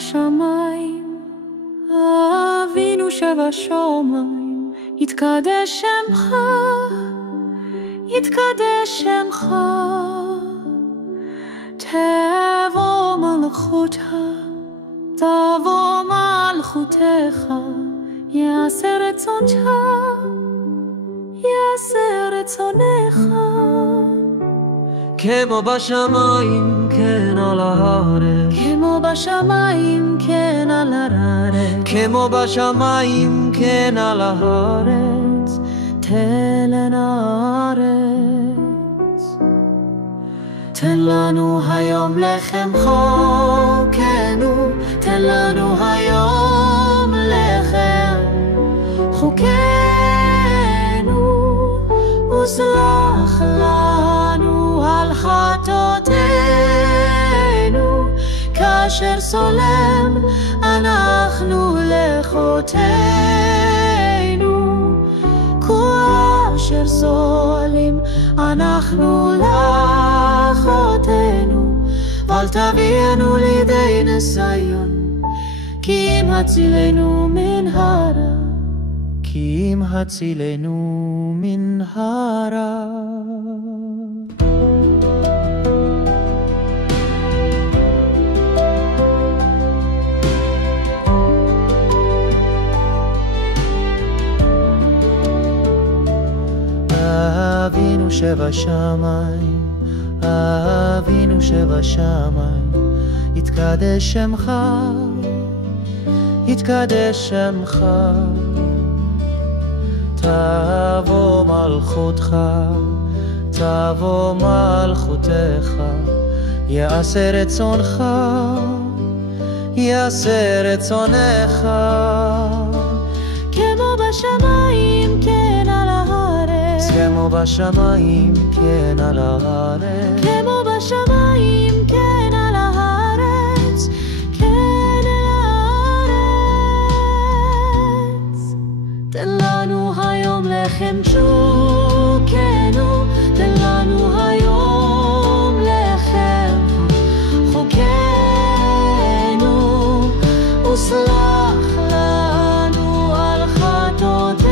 בשמיים, אבינו שבשמיים, יתקדש שמך, יתקדש שמך. תבוא מלכותך, תבוא מלכותך, יעשה רצונך, יעשה רצונך. כמו בשמיים כן על הארץ, כמו בשמיים כן על הארץ, כמו בשמיים כן על הארץ. תן לנו הארץ. תן לנו היום לחם חוקנו, תן לנו היום לחם חוקנו, וסלח לנו על חטאותינו, כאשר סולם אנחנו לחוטאינו, כאשר סולים אנחנו לחוטאינו. ואל תביאנו לידי ניסיון, כי אם הצילנו מן הרע, כי אם הצילנו מן הרע. אבינו שבשמיים, אבינו שבשמיים, יתקדש שמך, יתקדש שמך. תבוא מלכותך, תבוא מלכותך, יעשה רצונך, יעשה רצונך. כמו בשמיים כן על הארץ, כמו בשמיים כן על הארץ, כמו בשמיים כן על הארץ, כן על הארץ. תן לנו היום לחם שוקנו, תן לנו היום לחם חוקנו, וסלח לנו על חטאותינו,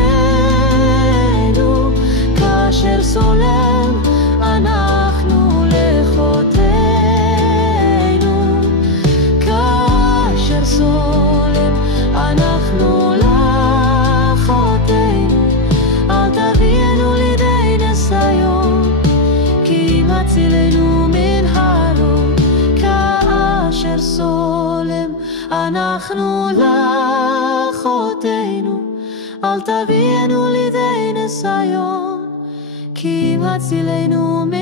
כאשר סולם אנחנו לחוטאינו, כאשר סולם אנחנו לחוטאינו. אל תביאנו לידי ניסיון, כי אם הצילנו מן הרע, כאשר סולם אנחנו לחוטאינו. אל תביאנו לידי ניסיון, כי אם הצילנו מן